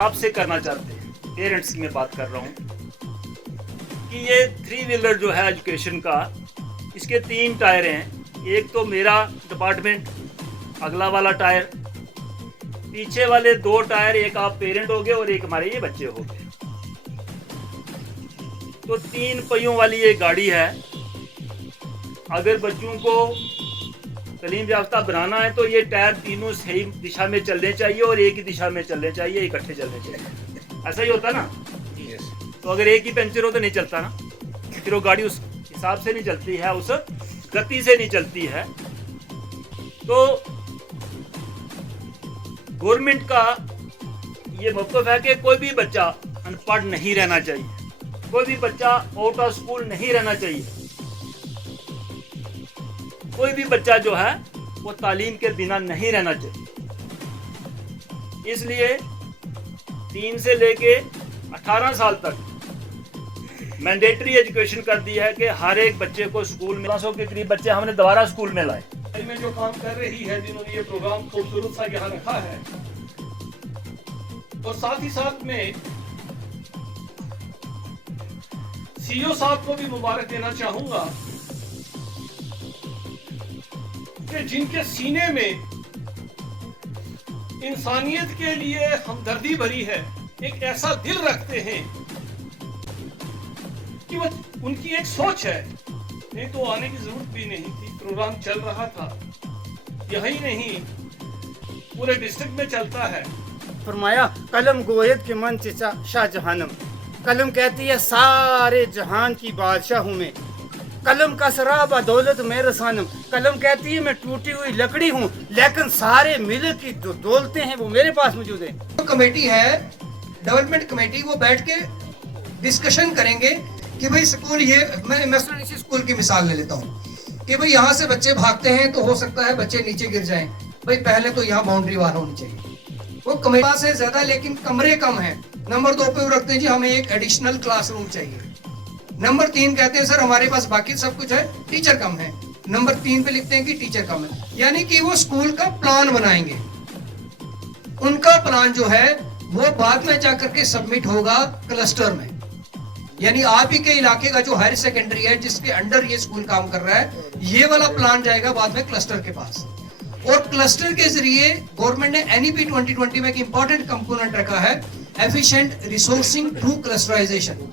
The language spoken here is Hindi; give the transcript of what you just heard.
आपसे करना चाहते हैं, पेरेंट्स की मैं बात कर रहा हूँ कि ये 3 व्हीलर जो है एजुकेशन का, इसके 3 टायर हैं। एक तो मेरा डिपार्टमेंट, अगला वाला टायर, पीछे वाले 2 टायर, एक आप पेरेंट हो गए और एक हमारे ये बच्चे हो गए। तो 3 पहियों वाली ये गाड़ी है। अगर बच्चों को तालीम याफ्ता बनाना है तो ये टायर तीनों सही दिशा में चलने चाहिए और एक ही दिशा में चलने चाहिए, इकट्ठे चलने चाहिए। ऐसा ही होता ना? तो अगर एक ही पंचर हो तो नहीं चलता ना, फिर वो गाड़ी उस हिसाब से नहीं चलती है, उस गति से नहीं चलती है। तो गवर्नमेंट का ये मौक़िफ़ है कि कोई भी बच्चा अनपढ़ नहीं रहना चाहिए, कोई भी बच्चा आउट ऑफ स्कूल नहीं रहना चाहिए, कोई भी बच्चा जो है वो तालीम के बिना नहीं रहना चाहिए। इसलिए 3 से लेके 18 साल तक मैंडेटरी एजुकेशन कर दी है कि हर एक बच्चे को स्कूल में 100 के करीब बच्चे हमने दोबारा स्कूल में लाए। में जो काम कर रही है, जिन्होंने ये प्रोग्राम खूबसूरत सा यहाँ रखा है, और साथ ही साथ में सीईओ साहब को भी मुबारक देना चाहूंगा कि जिनके सीने में इंसानियत के लिए हमदर्दी भरी है, एक ऐसा दिल रखते हैं कि वो उनकी एक सोच है। नहीं तो आने की जरूरत भी नहीं थी, प्रोग्राम चल रहा था। यही नहीं, पूरे डिस्ट्रिक्ट में चलता है। फरमाया कलम गोयद के मन चिचा शाहजहानम, कलम कहती है सारे जहान की बादशाह हूँ मैं, कलम का सराबा दौलत में रसानम, कलम कहती है मैं टूटी हुई लकड़ी हूँ लेकिन सारे मिल की जो दौलतें हैं वो मेरे पास मौजूद है। तो कमेटी है, डेवलपमेंट कमेटी, वो बैठ के डिस्कशन करेंगे कि भाई स्कूल, ये मैं मसलन इसी स्कूल की मिसाल ले लेता हूँ कि भाई यहाँ से बच्चे भागते हैं तो हो सकता है बच्चे नीचे गिर जाएं। भाई पहले तो यहाँ बाउंड्री वार होनी चाहिए। वो कमेटी से ज्यादा लेकिन कमरे कम है। नंबर 2 पे वो रखते हैं जी हमें एक एडिशनल क्लासरूम चाहिए। नंबर 3 कहते हैं सर हमारे पास बाकी सब कुछ है, टीचर कम है। नंबर 3 पे लिखते हैं कि टीचर कम है। यानी कि वो स्कूल का प्लान बनाएंगे। उनका प्लान जो है वो बाद में जाकर के सबमिट होगा क्लस्टर में, यानी आप ही के इलाके का जो हायर सेकेंडरी है जिसके अंडर ये स्कूल काम कर रहा है, ये वाला प्लान जाएगा बाद में क्लस्टर के पास। और क्लस्टर के जरिए गवर्नमेंट ने एनईपी 2020 में एक इंपॉर्टेंट कंपोनेंट रखा है, एफिशिएंट रिसोर्सिंग थ्रू क्लस्टराइजेशन।